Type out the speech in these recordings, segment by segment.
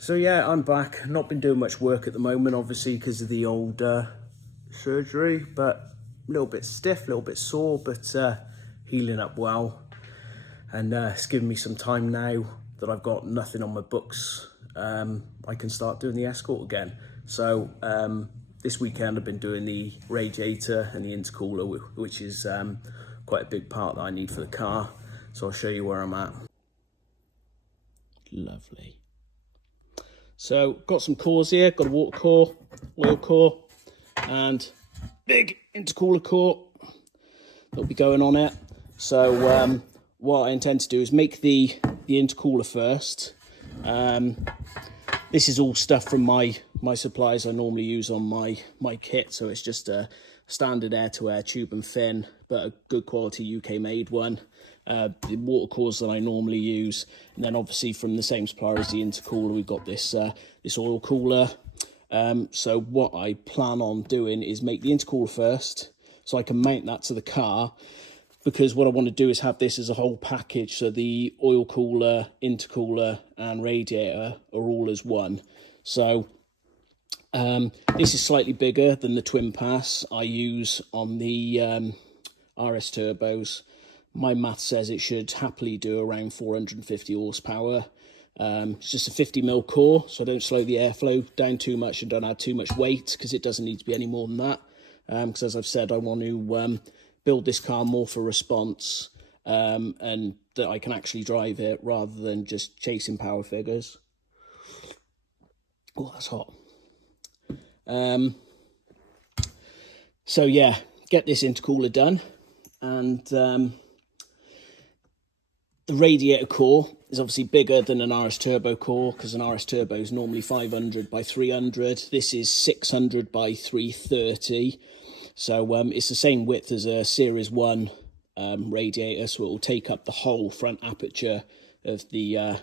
So yeah, I'm back. Not been doing much work at the moment, obviously because of the old surgery, but a little bit stiff, a little bit sore, but healing up well. And it's given me some time now that I've got nothing on my books. I can start doing the Escort again. So this weekend I've been doing the radiator and the intercooler, which is quite a big part that I need for the car. So I'll show you where I'm at. Lovely. So got some cores here, got a water core, oil core, and big intercooler core that'll be going on it. So what I intend to do is make the intercooler first. This is all stuff from my supplies I normally use on my kit, so it's just a standard air-to-air tube and fin, but a good quality UK made one. The water cores that I normally use, and then obviously from the same supplier as the intercooler, we've got this this oil cooler. So what I plan on doing is make the intercooler first, so I can mount that to the car, because what I want to do is have this as a whole package, so the oil cooler, intercooler and radiator are all as one. So this is slightly bigger than the twin pass I use on the RS Turbos. My math says it should happily do around 450 horsepower. It's just a 50mm core, so I don't slow the airflow down too much and don't add too much weight, because it doesn't need to be any more than that. Because as I've said, I want to build this car more for response, and that I can actually drive it rather than just chasing power figures. Oh, that's hot. So yeah, get this intercooler done, and the radiator core is obviously bigger than an RS Turbo core, because an RS Turbo is normally 500 by 300. This is 600 by 330. So it's the same width as a Series 1 radiator, so it will take up the whole front aperture of the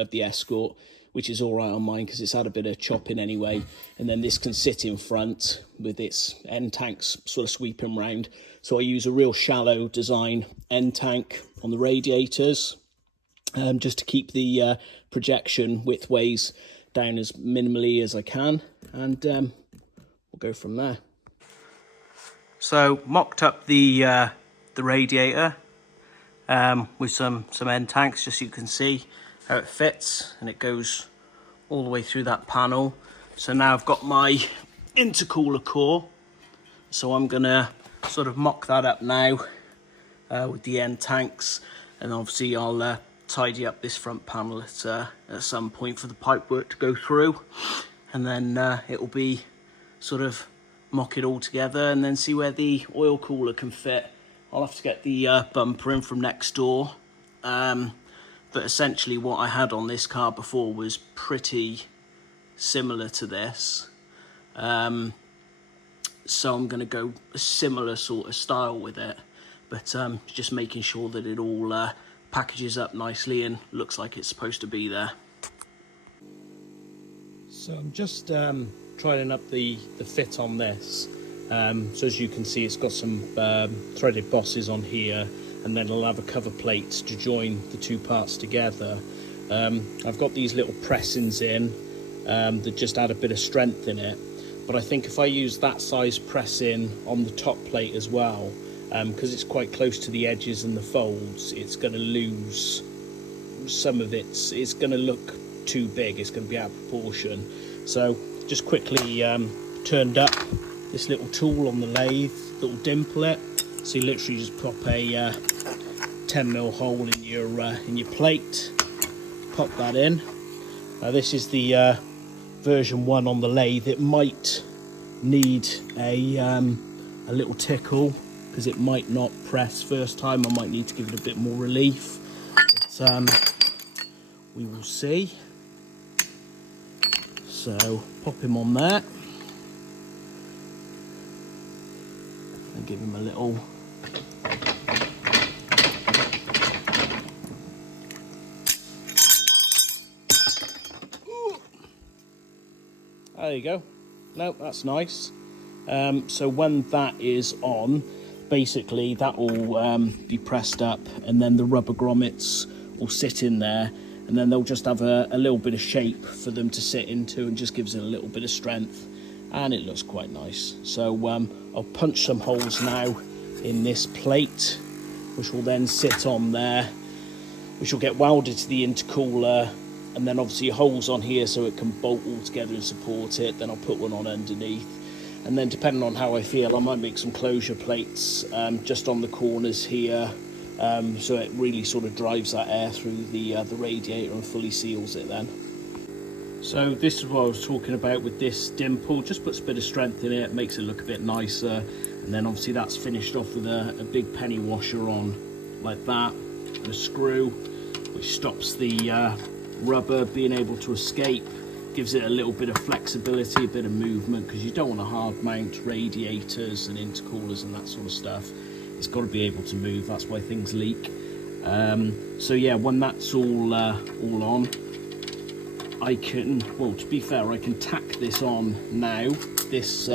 Escort, which is all right on mine because it's had a bit of chopping anyway. And then this can sit in front with its end tanks sort of sweeping round. So I use a real shallow design end tank on the radiators, just to keep the projection widthways down as minimally as I can, and we'll go from there. So mocked up the radiator with some end tanks, just so you can see how it fits, and it goes all the way through that panel. So now I've got my intercooler core, so I'm gonna sort of mock that up now with the end tanks, and obviously I'll tidy up this front panel at some point for the pipework to go through, and then it will be sort of mock it all together and then see where the oil cooler can fit. I'll have to get the bumper in from next door, but essentially what I had on this car before was pretty similar to this, so I'm going to go a similar sort of style with it, but just making sure that it all packages up nicely and looks like it's supposed to be there. So I'm just trialing up the fit on this. So as you can see, it's got some threaded bosses on here, and then it'll have a cover plate to join the two parts together. I've got these little pressings in that just add a bit of strength in it, but I think if I use that size pressing on the top plate as well, because it's quite close to the edges and the folds, it's going to lose some of it's going to look too big, it's going to be out of proportion. So just quickly turned up this little tool on the lathe that will dimple it. So you literally just pop a 10mm hole in your plate, pop that in. Now this is the version 1 on the lathe. It might need a little tickle, because it might not press first time. I might need to give it a bit more relief, but we will see. So pop him on there and give him a little there you go. No, that's nice. So when that is on, basically that will be pressed up, and then the rubber grommets will sit in there, and then they'll just have a little bit of shape for them to sit into, and just gives it a little bit of strength, and it looks quite nice. So I'll punch some holes now in this plate, which will then sit on there, which will get welded to the intercooler, and then obviously holes on here so it can bolt all together and support it. Then I'll put one on underneath, and then depending on how I feel, I might make some closure plates just on the corners here, so it really sort of drives that air through the radiator and fully seals it then. So this is what I was talking about with this dimple. Just puts a bit of strength in it, makes it look a bit nicer, and then obviously that's finished off with a big penny washer on like that, and a screw which stops the rubber being able to escape, gives it a little bit of flexibility, a bit of movement, because you don't want to hard mount radiators and intercoolers and that sort of stuff. It's got to be able to move, that's why things leak. So yeah, when that's all on, I can, well, to be fair, I can tack this on now, this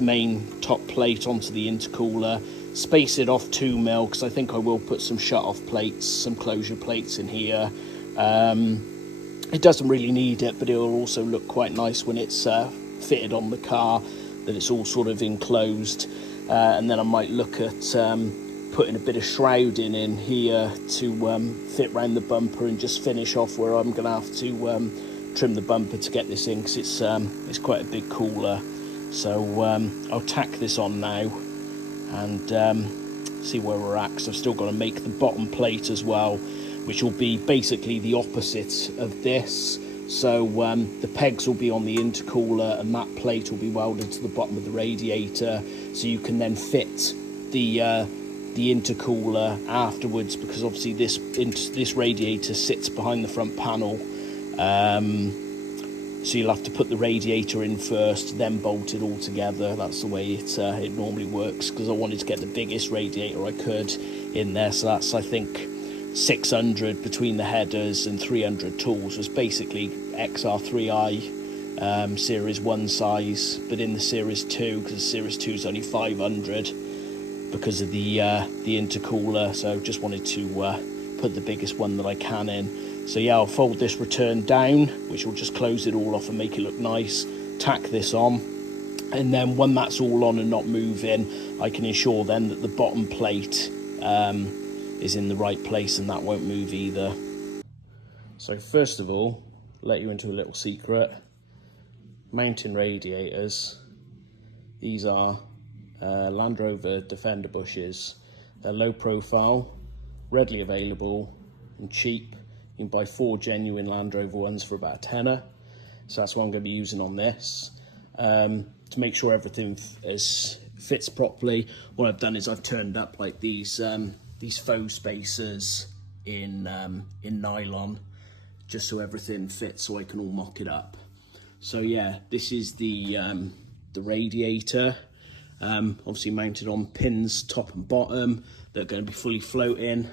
main top plate onto the intercooler, space it off 2 mil, because I think I will put some shut-off plates, some closure plates in here. It doesn't really need it, but it will also look quite nice when it's fitted on the car, that it's all sort of enclosed. And then I might look at putting a bit of shrouding in here to fit round the bumper, and just finish off where I'm going to have to trim the bumper to get this in, because it's quite a big cooler. So I'll tack this on now and see where we're at, because I've still got to make the bottom plate as well, which will be basically the opposite of this. So the pegs will be on the intercooler, and that plate will be welded to the bottom of the radiator, so you can then fit the intercooler afterwards, because obviously this radiator sits behind the front panel, so you'll have to put the radiator in first, then bolt it all together. That's the way it normally works, because I wanted to get the biggest radiator I could in there. So that's, I think, 600 between the headers and 300 tools. Was basically XR3i Series 1 size, but in the Series 2, because the Series 2 is only 500 because of the intercooler. So just wanted to put the biggest one that I can in. So yeah, I'll fold this return down, which will just close it all off and make it look nice. Tack this on, and then when that's all on and not moving, I can ensure then that the bottom plate is in the right place, and that won't move either. So first of all, let you into a little secret. Mountain radiators. These are Land Rover Defender bushes. They're low profile, readily available and cheap. You can buy 4 genuine Land Rover ones for about a tenner. So that's what I'm going to be using on this. To make sure everything fits properly, what I've done is I've turned up like these faux spacers in nylon, just so everything fits, so I can all mock it up. So yeah, this is the radiator, obviously mounted on pins top and bottom that are going to be fully floating.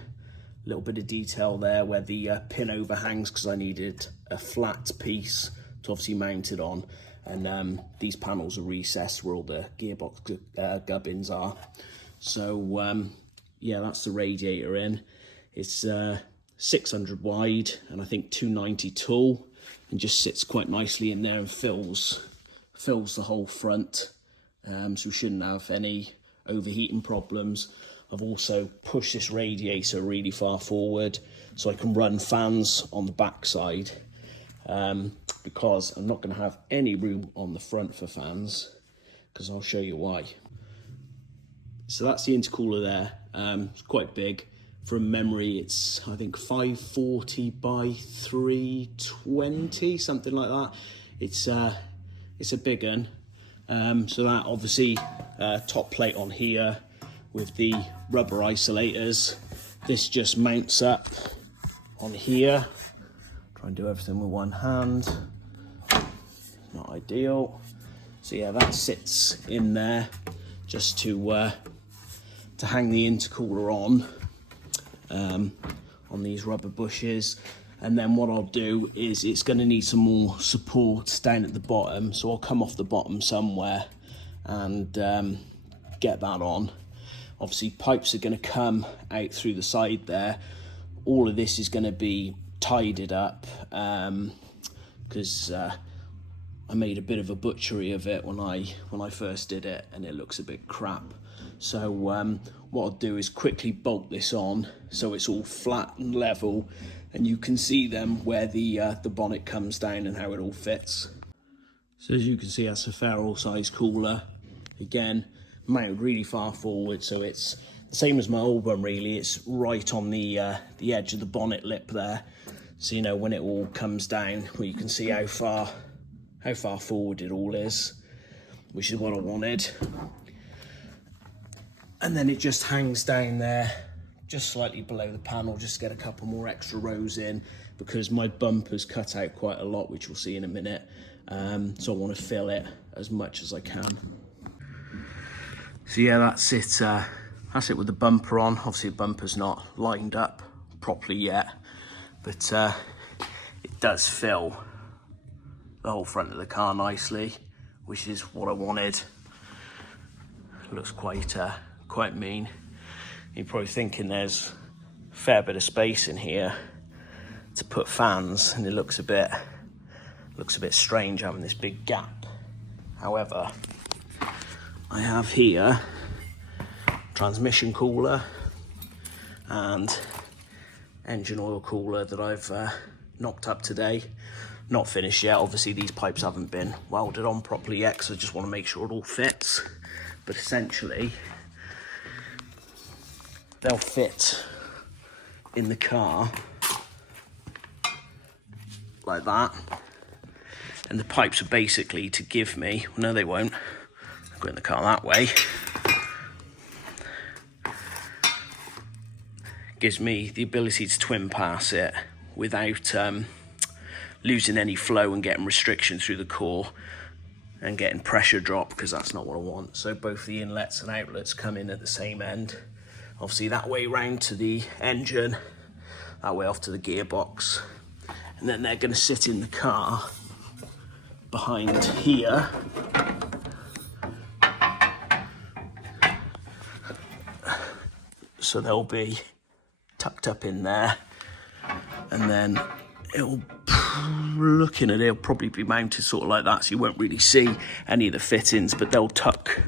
A little bit of detail there where the pin overhangs, because I needed a flat piece to obviously mount it on, and these panels are recessed where all the gearbox gubbins are. So yeah, that's the radiator in. It's 600 wide and I think 290 tall, and just sits quite nicely in there and fills the whole front, so we shouldn't have any overheating problems. I've also pushed this radiator really far forward so I can run fans on the back side, because I'm not going to have any room on the front for fans, because I'll show you why. So that's the intercooler there. It's quite big. From memory, it's I think 540 by 320, something like that. It's a big one. So that obviously top plate on here with the rubber isolators. This just mounts up on here. Try and do everything with one hand. Not ideal. So yeah, that sits in there just to hang the intercooler on these rubber bushes. And then what I'll do is it's going to need some more support down at the bottom, so I'll come off the bottom somewhere and get that on. Obviously pipes are going to come out through the side there. All of this is going to be tied it up because I made a bit of a butchery of it when I first did it, and it looks a bit crap. So what I'll do is quickly bolt this on so it's all flat and level, and you can see them where the bonnet comes down and how it all fits. So as you can see, that's a ferrule size cooler. Again, mounted really far forward, so it's the same as my old one really. It's right on the edge of the bonnet lip there. So you know when it all comes down, well, you can see how far forward it all is, which is what I wanted. And then it just hangs down there, just slightly below the panel, just to get a couple more extra rows in, because my bumper's cut out quite a lot, which we'll see in a minute. So I want to fill it as much as I can. So yeah, that's it. That's it with the bumper on. Obviously the bumper's not lined up properly yet, but it does fill the whole front of the car nicely, which is what I wanted. It looks quite mean. You're probably thinking there's a fair bit of space in here to put fans, and it looks a bit strange having this big gap. However, I have here transmission cooler and engine oil cooler that I've knocked up today. Not finished yet. Obviously these pipes haven't been welded on properly yet, because I just want to make sure it all fits. But essentially they'll fit in the car like that, and the pipes are basically to give me, no they won't, I'll go in the car that way, gives me the ability to twin pass it without losing any flow and getting restriction through the core and getting pressure drop, because that's not what I want. So both the inlets and outlets come in at the same end. Obviously that way round to the engine, that way off to the gearbox, and then they're going to sit in the car behind here. So they'll be tucked up in there, and then it'll, looking at it, it'll probably be mounted sort of like that, so you won't really see any of the fittings, but they'll tuck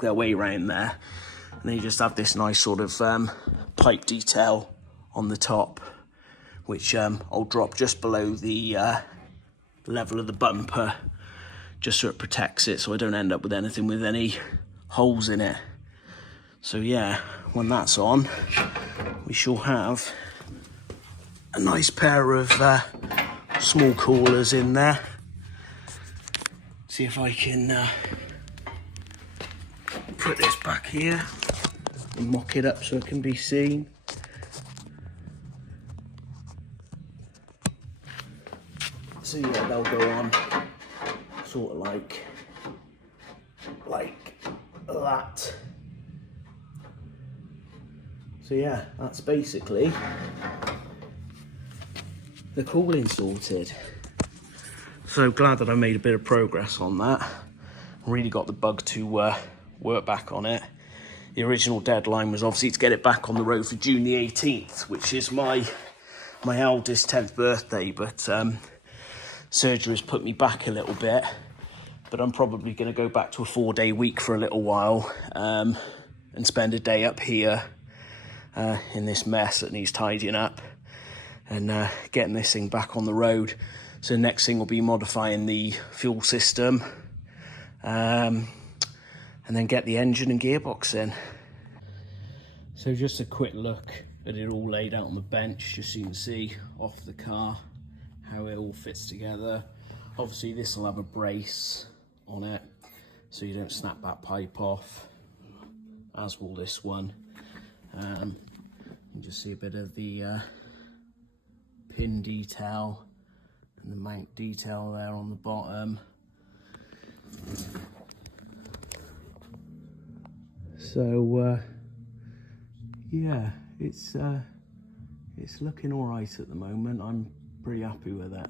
their way around there. And then you just have this nice sort of pipe detail on the top, which I'll drop just below the level of the bumper, just so it protects it, so I don't end up with anything with any holes in it. So yeah, when that's on, we shall have a nice pair of small coolers in there. See if I can put this back here and mock it up so it can be seen. So yeah, they'll go on sort of like that. So yeah, that's basically the cooling sorted. So glad that I made a bit of progress on that. Really got the bug to work back on it. The original deadline was obviously to get it back on the road for June the 18th, which is my eldest 10th birthday, but surgery's put me back a little bit. But I'm probably going to go back to a 4-day week for a little while and spend a day up here in this mess that needs tidying up, and getting this thing back on the road. So the next thing will be modifying the fuel system, and then get the engine and gearbox in. So just a quick look at it all laid out on the bench, just so you can see off the car how it all fits together. Obviously this will have a brace on it so you don't snap that pipe off, as will this one. You just see a bit of the pin detail and the mount detail there on the bottom. So yeah, it's looking all right at the moment. I'm pretty happy with it.